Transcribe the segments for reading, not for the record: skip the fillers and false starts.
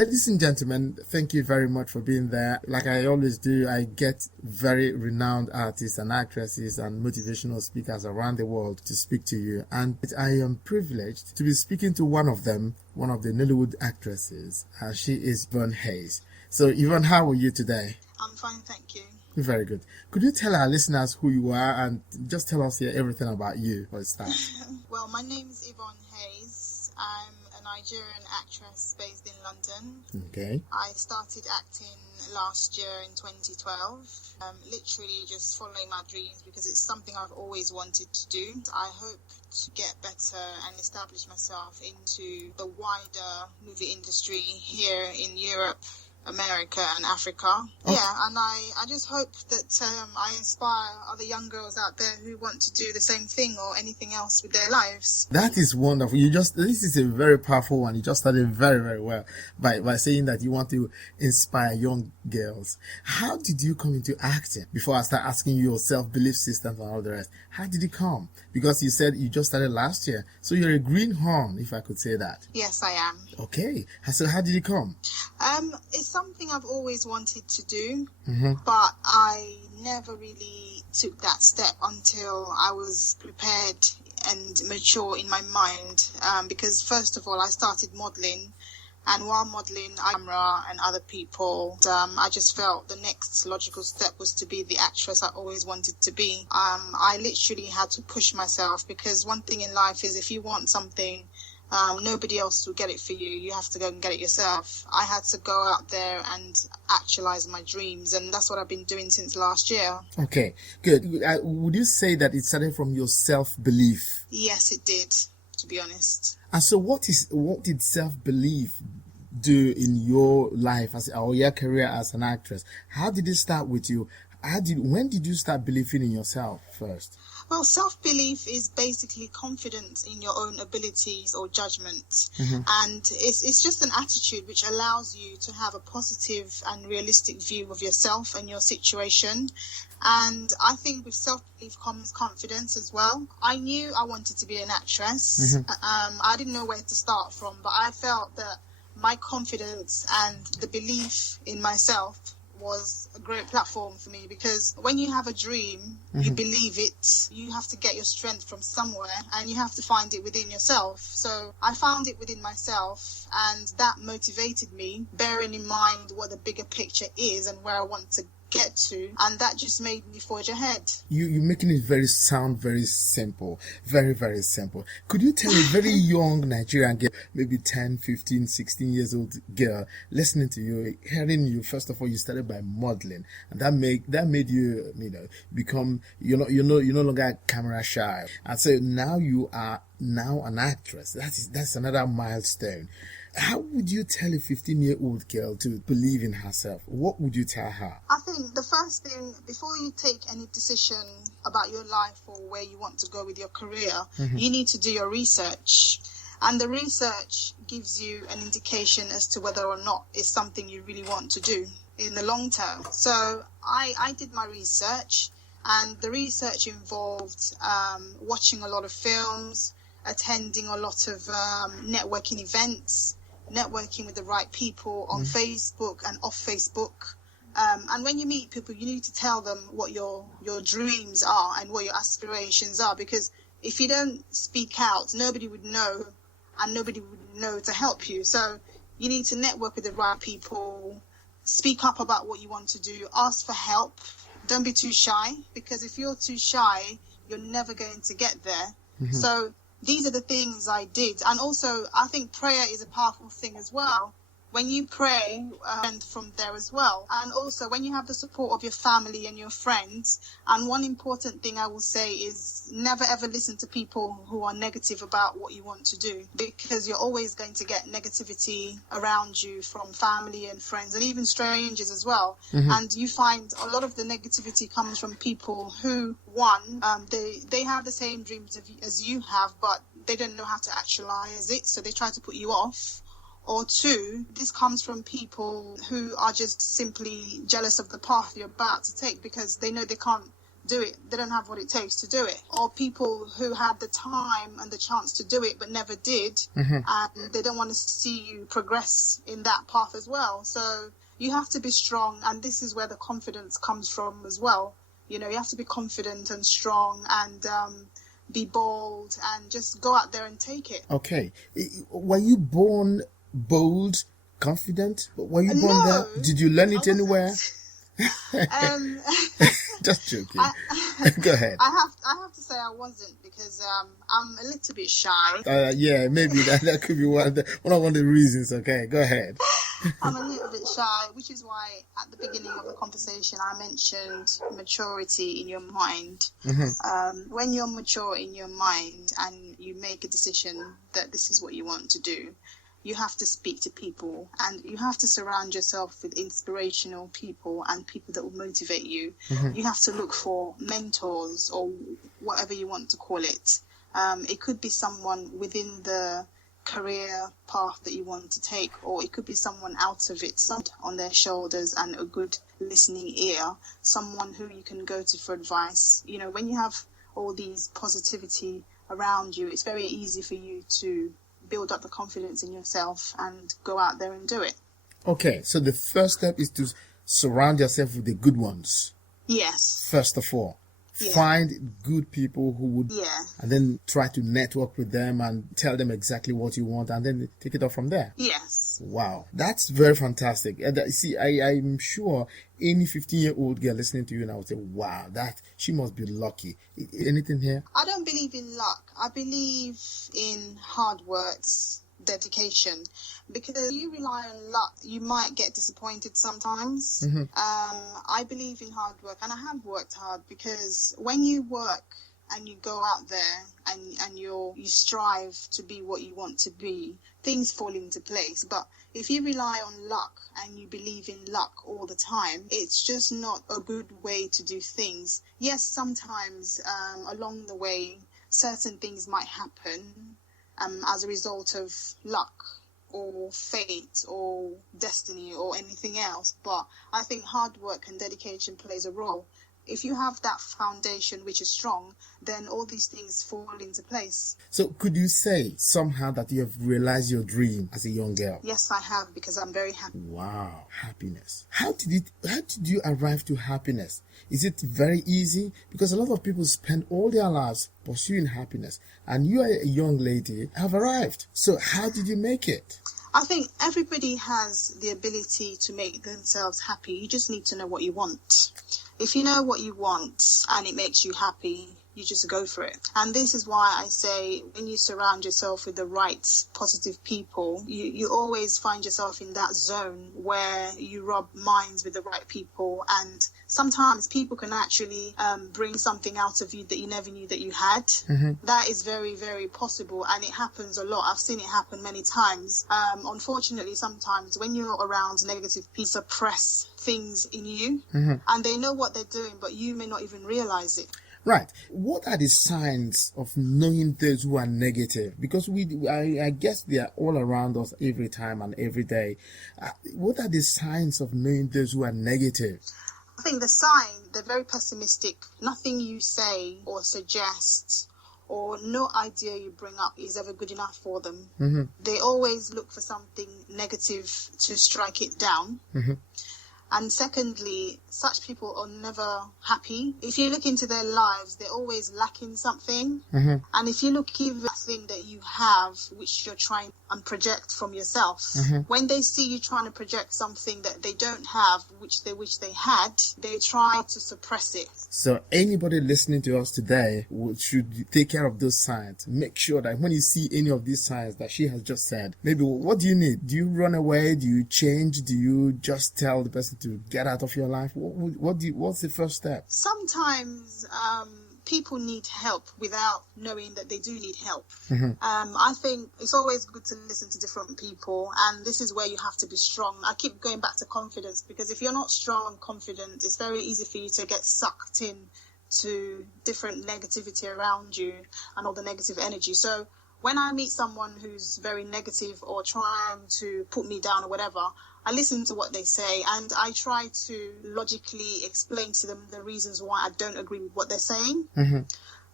Ladies and gentlemen, thank you very much for being there. Like I always do, I get very renowned artists and actresses and motivational speakers around the world to speak to you. And I am privileged to be speaking to one of them, one of the Nollywood actresses. She is Yvonne Hayes. So Yvonne, how are you today? I'm fine, thank you. Very good. Could you tell our listeners who you are and just tell us here everything about you for a start? Well, my name is Yvonne Hayes. I'm a Nigerian actress based in London. Okay. I started acting last year in 2012. Literally just following my dreams because it's something I've always wanted to do. I hope to get better and establish myself into the wider movie industry here in Europe, America and Africa. Okay. Yeah, and I just hope that I inspire other young girls out there who want to do the same thing or anything else with their lives. That is wonderful. This is a very powerful one. You just started very, very well by saying that you want to inspire young girls. How did you come into acting? Before I start asking you your self-belief systems and all the rest, how did it come? Because you said you just started last year. So you're a greenhorn, if I could say that. Yes, I am. Okay. So how did it come? It's something I've always wanted to do, but I never really took that step until I was prepared and mature in my mind. Because first of all, I started modeling, and while modeling, I camera and other people. I just felt the next logical step was to be the actress I always wanted to be. I literally had to push myself because one thing in life is if you want something, nobody else will get it for you. You have to go and get it yourself. I had to go out there and actualize my dreams, and that's what I've been doing since last year. Okay, good. Would you say that it started from your self-belief? Yes, it did, to be honest. And so what did self-belief do in your life or your career as an actress? How did it start with you? When did you start believing in yourself first? Well, self-belief is basically confidence in your own abilities or judgment. And it's just an attitude which allows you to have a positive and realistic view of yourself and your situation. And I think with self-belief comes confidence as well. I knew I wanted to be an actress. I didn't know where to start from, but I felt that my confidence and the belief in myself was a great platform for me, because when you have a dream, you believe it, you have to get your strength from somewhere and you have to find it within yourself. So I found it within myself, and that motivated me, bearing in mind what the bigger picture is and where I want to get to, and that just made me forge ahead. You're making it sound very simple, very, very simple. Could you tell a very young Nigerian girl, maybe 10, 15, 16 years old girl, listening to you, hearing you, first of all, you started by modeling, and that made you, become, you're no longer camera shy, and so now you are an actress. That's another milestone. How would you tell a 15-year-old girl to believe in herself? What would you tell her? I think the first thing, before you take any decision about your life or where you want to go with your career, you need to do your research. And the research gives you an indication as to whether or not it's something you really want to do in the long term. So I did my research, and the research involved watching a lot of films, attending a lot of networking events, networking with the right people on Facebook and off Facebook. And when you meet people, you need to tell them what your dreams are and what your aspirations are, because if you don't speak out, nobody would know, and nobody would know to help you. So you need to network with the right people, speak up about what you want to do, ask for help. Don't be too shy, because if you're too shy, you're never going to get there. So these are the things I did. And also, I think prayer is a powerful thing as well. When you pray, and from there as well. And also, when you have the support of your family and your friends. And one important thing I will say is never ever listen to people who are negative about what you want to do, because you're always going to get negativity around you from family and friends and even strangers as well. And you find a lot of the negativity comes from people who, one, they have the same dreams as you have, but they don't know how to actualize it, so they try to put you off. Or two, this comes from people who are just simply jealous of the path you're about to take, because they know they can't do it. They don't have what it takes to do it. Or people who had the time and the chance to do it but never did, and they don't want to see you progress in that path as well. So you have to be strong, and this is where the confidence comes from as well. You know, you have to be confident and strong and be bold and just go out there and take it. Okay. Were you born bold, confident? Were you born there? Did you learn it anywhere? Just joking. Go ahead. I have to say I wasn't, because I'm a little bit shy. Yeah, maybe that could be one of the reasons. Okay, go ahead. I'm a little bit shy, which is why at the beginning of the conversation I mentioned maturity in your mind. When you're mature in your mind and you make a decision that this is what you want to do, you have to speak to people, and you have to surround yourself with inspirational people and people that will motivate you. You have to look for mentors, or whatever you want to call it. It could be someone within the career path that you want to take, or it could be someone out of it, someone on their shoulders and a good listening ear, someone who you can go to for advice. You know, when you have all these positivity around you, it's very easy for you to build up the confidence in yourself and go out there and do it. Okay, so the first step is to surround yourself with the good ones. Yes. First of all. Yeah. Find good people who would, Yeah. and then try to network with them and tell them exactly what you want, and then take it off from there. Yes. Wow, that's very fantastic. See, I'm sure any 15-year-old girl listening to you now would say, wow, that she must be lucky. Anything here? I don't believe in luck. I believe in hard works, dedication, because if you rely on luck, you might get disappointed sometimes. I believe in hard work, and I have worked hard, because when you work and you go out there and you strive to be what you want to be, things fall into place. But if you rely on luck and you believe in luck all the time, it's just not a good way to do things. Yes, sometimes along the way, certain things might happen as a result of luck or fate or destiny or anything else. But I think hard work and dedication plays a role. If you have that foundation which is strong, then all these things fall into place. So could you say somehow that you have realized your dream as a young girl? Yes, I have, because I'm very happy. Wow, happiness. How did you arrive to happiness? Is it very easy? Because a lot of people spend all their lives pursuing happiness, and you, are a young lady, have arrived. So how did you make it? I think everybody has the ability to make themselves happy. You just need to know what you want. If you know what you want and it makes you happy, you just go for it. And this is why I say, when you surround yourself with the right positive people, you always find yourself in that zone where you rub minds with the right people. And sometimes people can actually bring something out of you that you never knew that you had. That is very, very possible, and it happens a lot. I've seen it happen many times. Unfortunately, sometimes when you're around negative people, suppress things in you, and they know what they're doing, but you may not even realize it. Right. What are the signs of knowing those who are negative? Because I guess they are all around us every time and every day. What are the signs of knowing those who are negative? I think the sign, they're very pessimistic. Nothing you say or suggest or no idea you bring up is ever good enough for them. They always look for something negative to strike it down. And secondly, such people are never happy. If you look into their lives, they're always lacking something. And if you look even at the thing that you have, which you're trying and project from yourself, when they see you trying to project something that they don't have, which they wish they had, they try to suppress it. So anybody listening to us today should take care of those signs. Make sure that when you see any of these signs that she has just said, maybe what do you need? Do you run away? Do you change? Do you just tell the person to get out of your life? What's the first step? Sometimes people need help without knowing that they do need help. I think it's always good to listen to different people, and this is where you have to be strong. I keep going back to confidence, because if you're not strong and confident, it's very easy for you to get sucked in to different negativity around you and all the negative energy. So when I meet someone who's very negative or trying to put me down or whatever, I listen to what they say and I try to logically explain to them the reasons why I don't agree with what they're saying.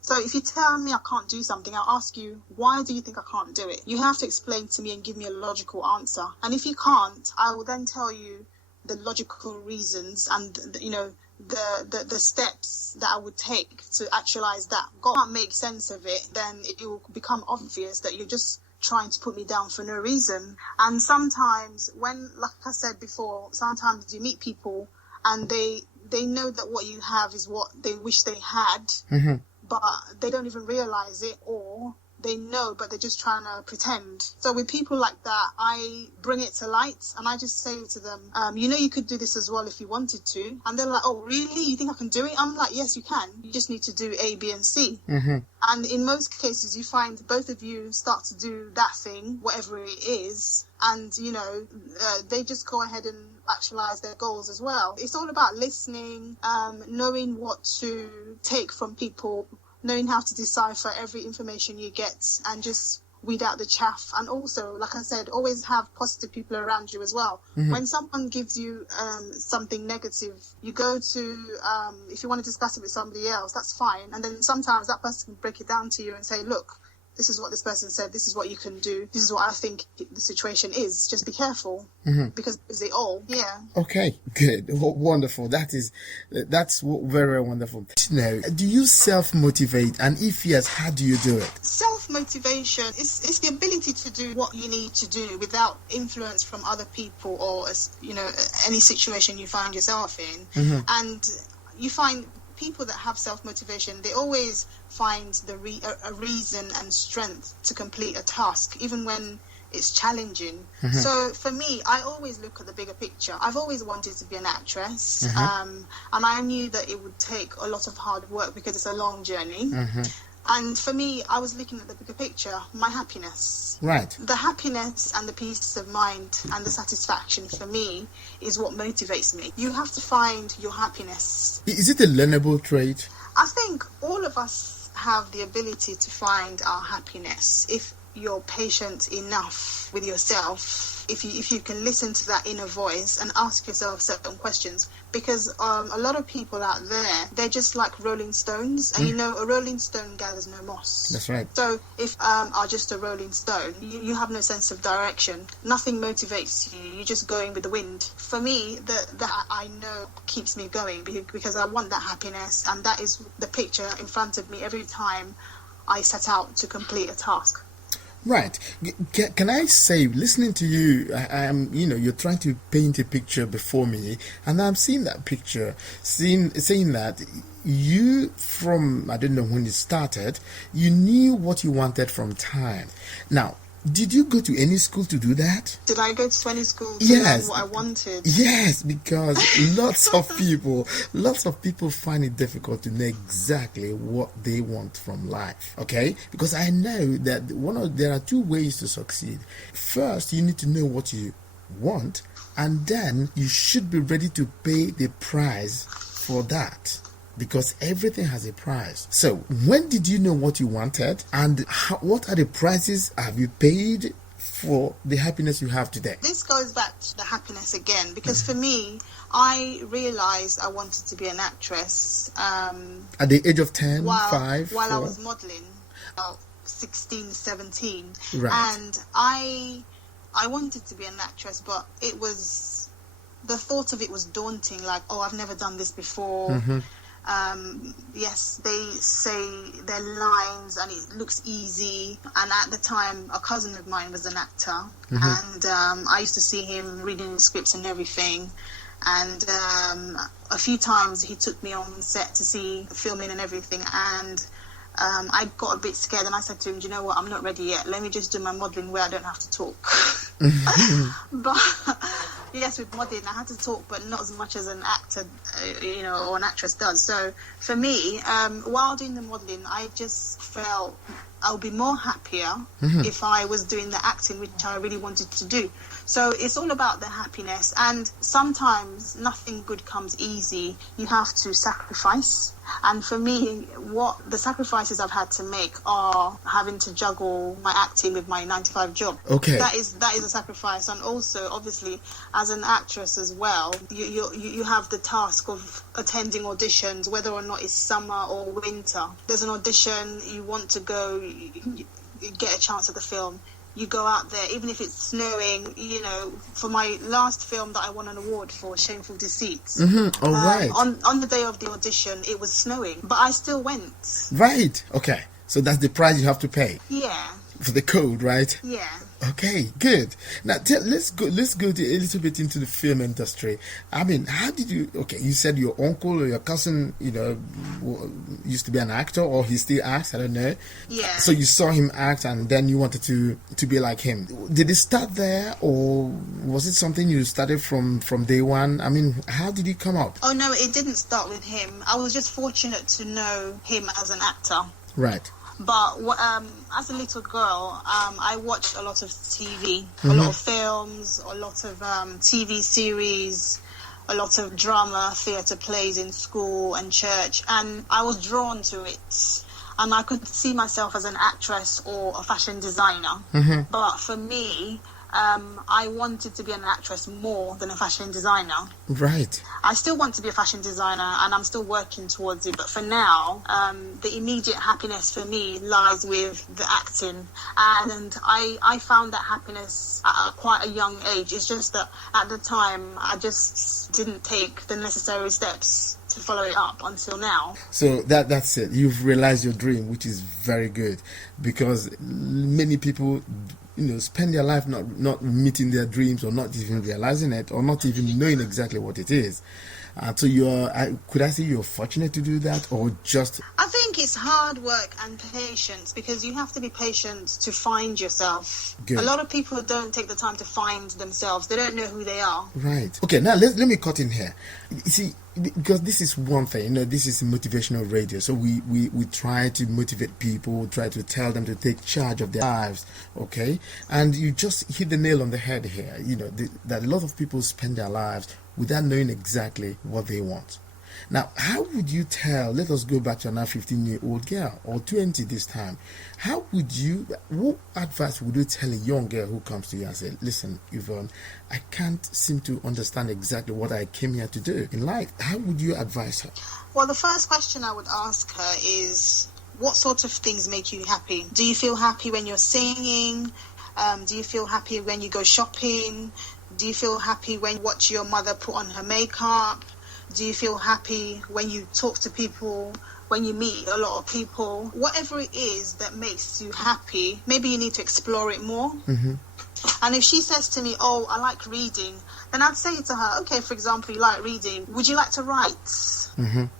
So if you tell me I can't do something, I'll ask you, why do you think I can't do it? You have to explain to me and give me a logical answer. And if you can't, I will then tell you the logical reasons and, you know, the steps that I would take to actualize that goal. If I can't make sense of it, then it will become obvious that you're just trying to put me down for no reason. And sometimes when, like I said before, sometimes you meet people and they know that what you have is what they wish they had, but they don't even realize it, or they know, but they're just trying to pretend. So with people like that, I bring it to light and I just say to them, you know, you could do this as well if you wanted to. And they're like, oh, really? You think I can do it? I'm like, yes, you can. You just need to do A, B, and C. And in most cases, you find both of you start to do that thing, whatever it is. And, you know, they just go ahead and actualize their goals as well. It's all about listening, knowing what to take from people, knowing how to decipher every information you get and just weed out the chaff. And also, like I said, always have positive people around you as well. When someone gives you something negative, you go to, if you want to discuss it with somebody else, that's fine. And then sometimes that person can break it down to you and say, look, this is what this person said, this is what you can do, this is what I think the situation is. Just be careful, because they all, Okay, good, wonderful. That's very, very wonderful. Now, do you self-motivate, and if yes, how do you do it? Self-motivation is the ability to do what you need to do without influence from other people or, you know, any situation you find yourself in. And you find people that have self-motivation, they always find a reason and strength to complete a task, even when it's challenging. So for me, I always look at the bigger picture. I've always wanted to be an actress, and I knew that it would take a lot of hard work because it's a long journey. And for me, I was looking at the bigger picture, my happiness. Right. The happiness and the peace of mind and the satisfaction for me is what motivates me. You have to find your happiness. Is it a learnable trait? I think all of us have the ability to find our happiness if you're patient enough with yourself, if you can listen to that inner voice and ask yourself certain questions. Because a lot of people out there, they're just like rolling stones, and you know, a rolling stone gathers no moss. That's right. So if are just a rolling stone, you have no sense of direction. Nothing motivates you. You're just going with the wind. For me, that I know keeps me going, because I want that happiness, and that is the picture in front of me every time I set out to complete a task. Right. Can I say, listening to you, I am, you know, you're trying to paint a picture before me, and I'm seeing that picture, saying that you, from, I don't know when it started, you knew what you wanted from time. Now, did you go to any school to do that? Did I go to any school to learn what I wanted? Yes, because lots of people find it difficult to know exactly what they want from life. Okay? Because I know that there are two ways to succeed. First, you need to know what you want, and then you should be ready to pay the price for that. Because everything has a price. So, when did you know what you wanted, and what are the prices have you paid for the happiness you have today? This goes back to the happiness again, because for me, I realized I wanted to be an actress. At the age of 10, 5? While I was modeling, about 16, 17. Right. And I wanted to be an actress, but it was, the thought of it was daunting, like, oh, I've never done this before. Yes, they say their lines and it looks easy. And at the time, a cousin of mine was an actor, and I used to see him reading scripts and everything. And a few times he took me on set to see filming and everything, and I got a bit scared, and I said to him, do you know what, I'm not ready yet. Let me just do my modelling where I don't have to talk. But yes, with modelling, I had to talk, but not as much as an actor, you know, or an actress does. So for me, while doing the modelling, I just felt I'll be more happier if I was doing the acting which I really wanted to do. So it's all about the happiness, and sometimes nothing good comes easy. You have to sacrifice. And for me, what the sacrifices I've had to make are having to juggle my acting with my 9-to-5 job. Okay. That is a sacrifice. And also, obviously, as an actress as well, you have the task of attending auditions, whether or not it's summer or winter. There's an audition, you want to go, you get a chance at the film. You go out there, even if it's snowing. You know, for my last film that I won an award for, Shameful Deceit. All right. On the day of the audition, it was snowing, but I still went. Right. Okay. So that's the price you have to pay. Yeah. For the code, right? Yeah. Okay, good. Now let's go a little bit into the film industry. I mean, how did you? Okay, you said your uncle or your cousin, used to be an actor, or he still acts. I don't know. Yeah. So you saw him act, and then you wanted to be like him. Did it start there, or was it something you started from day one? I mean, how did it come up? Oh no, it didn't start with him. I was just fortunate to know him as an actor. Right. But as a little girl, I watched a lot of TV, a lot of films, a lot of TV series, a lot of drama, theatre plays in school and church, and I was drawn to it. And I could see myself as an actress or a fashion designer. But for me, I wanted to be an actress more than a fashion designer. Right. I still want to be a fashion designer, and I'm still working towards it. But for now, the immediate happiness for me lies with the acting. And I found that happiness at quite a young age. It's just that at the time, I just didn't take the necessary steps to follow it up until now. So that's it. You've realized your dream, which is very good, because many people spend their life not meeting their dreams, or not even realizing it, or not even knowing exactly what it is. So could I say you're fortunate to do that, or just? I think it's hard work and patience, because you have to be patient to find yourself. Good. A lot of people don't take the time to find themselves. They don't know who they are. Right. Okay, now let me cut in here. You see, because this is one thing, this is motivational radio. So we try to motivate people, try to tell them to take charge of their lives, okay? And you just hit the nail on the head here, that a lot of people spend their lives without knowing exactly what they want. Now, how would you tell, let us go back to an 15-year-old girl, or 20 this time. What advice would you tell a young girl who comes to you and say, listen, Yvonne, I can't seem to understand exactly what I came here to do in life. How would you advise her? Well, the first question I would ask her is, what sort of things make you happy? Do you feel happy when you're singing? Do you feel happy when you go shopping? Do you feel happy when you watch your mother put on her makeup? Do you feel happy when you talk to people, when you meet a lot of people? Whatever it is that makes you happy, maybe you need to explore it more. And if she says to me, oh, I like reading, then I'd say to her, okay, for example, you like reading. Would you like to write? And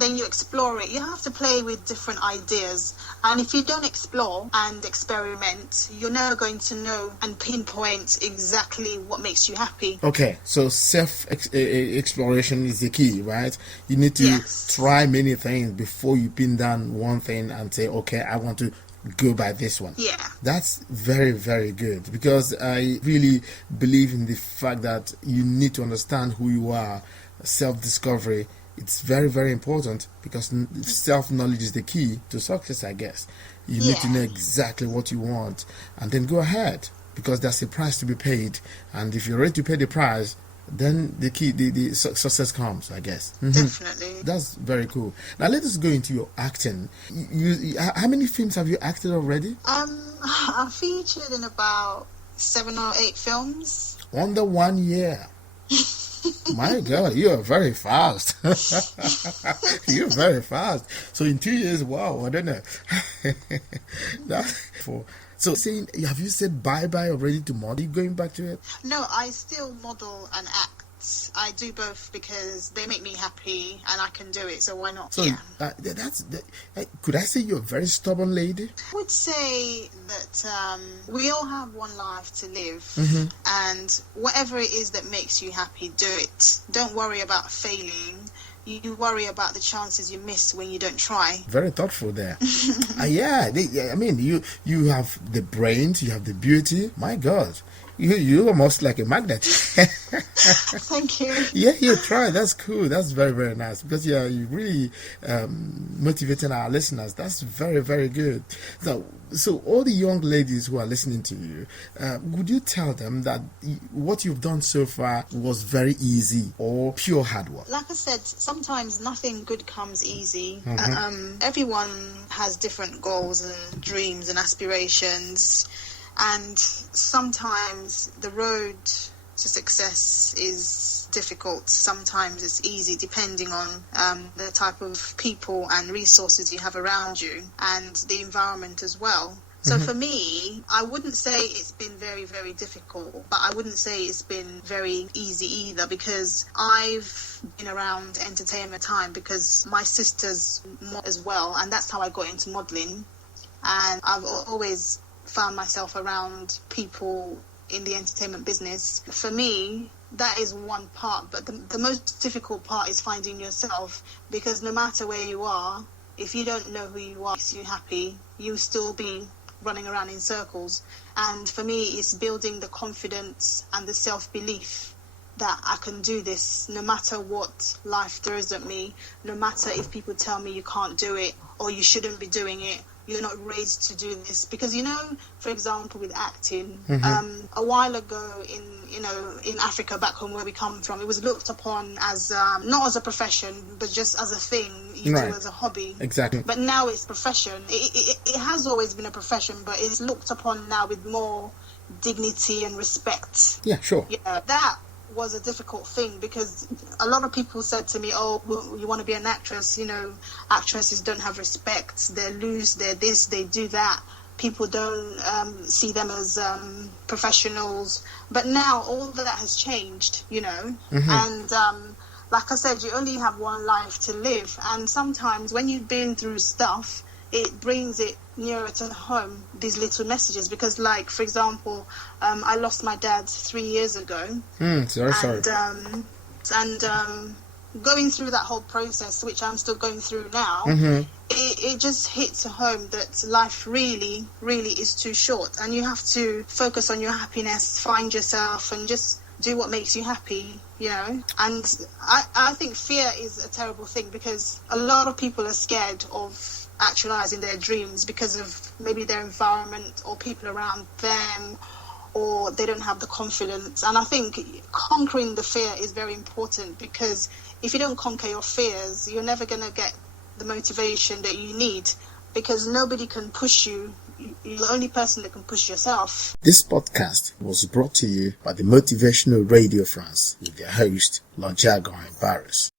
then you explore it. You have to play with different ideas. And if you don't explore and experiment, you're never going to know and pinpoint exactly what makes you happy. Okay, so self-exploration is the key, right? You need to try many things before you pin down one thing and say, okay, I want to go by this one. Yeah. That's very, very good, because I really believe in the fact that you need to understand who you are. Self-discovery, it's very, very important, because self-knowledge is the key to success, I guess. You need to know exactly what you want, and then go ahead, because there's a price to be paid, and if you're ready to pay the price, then the success comes, I guess. Definitely. That's very cool. Now let us go into your acting. How many films have you acted already? I featured in about 7 or 8 films. Under 1 year. My God, you are very fast. You're very fast. So in 2 years, wow, I don't know. So have you said bye-bye already to model? Are you going back to it? No, I still model and act. I do both because they make me happy and I can do it, so why not? So could I say you're a very stubborn lady? I would say that we all have one life to live, and whatever it is that makes you happy, do it. Don't worry about failing. you worry about the chances you miss when you don't try. Very thoughtful there. I mean, you have the brains, you have the beauty. My God, you're almost like a magnet. Thank you. Yeah, you try. That's cool. That's very, very nice, because you're really motivating our listeners. That's very, very good. So all the young ladies who are listening to you, would you tell them that what you've done so far was very easy or pure hard work? Like I said, sometimes nothing good comes easy. Everyone has different goals and dreams and aspirations, and sometimes the road to success is difficult. Sometimes it's easy, depending on the type of people and resources you have around you and the environment as well. So for me, I wouldn't say it's been very, very difficult, but I wouldn't say it's been very easy either, because I've been around entertainment time because my sister's model as well, and that's how I got into modelling. And I've always found myself around people in the entertainment business. For me, that is one part, but the most difficult part is finding yourself, because no matter where you are, if you don't know who you are, makes you happy, you'll still be running around in circles. And for me, it's building the confidence and the self-belief that I can do this no matter what life throws at me, no matter if people tell me you can't do it or you shouldn't be doing it, you're not raised to do this. Because, you know, for example, with acting, a while ago in Africa, back home where we come from, it was looked upon as not as a profession, but just as a thing you do as a hobby. Exactly. But now it's profession. It has always been a profession, but it's looked upon now with more dignity and respect. Yeah, sure. Yeah, that was a difficult thing, because a lot of people said to me, oh, well, you want to be an actress, you know, actresses don't have respect, they're loose, they're this, they do that, people don't see them as professionals. But now all that has changed, you know, and like I said, you only have one life to live, and sometimes when you've been through stuff, it brings it nearer to home, these little messages. Because, like, for example, I lost my dad 3 years ago. Sorry. And going through that whole process, which I'm still going through now, it just hits home that life really, really is too short. And you have to focus on your happiness, find yourself, and just do what makes you happy, you know. And I think fear is a terrible thing, because a lot of people are scared of actualizing their dreams because of maybe their environment or people around them, or they don't have the confidence. And I think conquering the fear is very important, because if you don't conquer your fears, you're never going to get the motivation that you need, because nobody can push you. You're the only person that can push yourself. This podcast was brought to you by the Motivational Radio France with their host, Lonjagon Barris.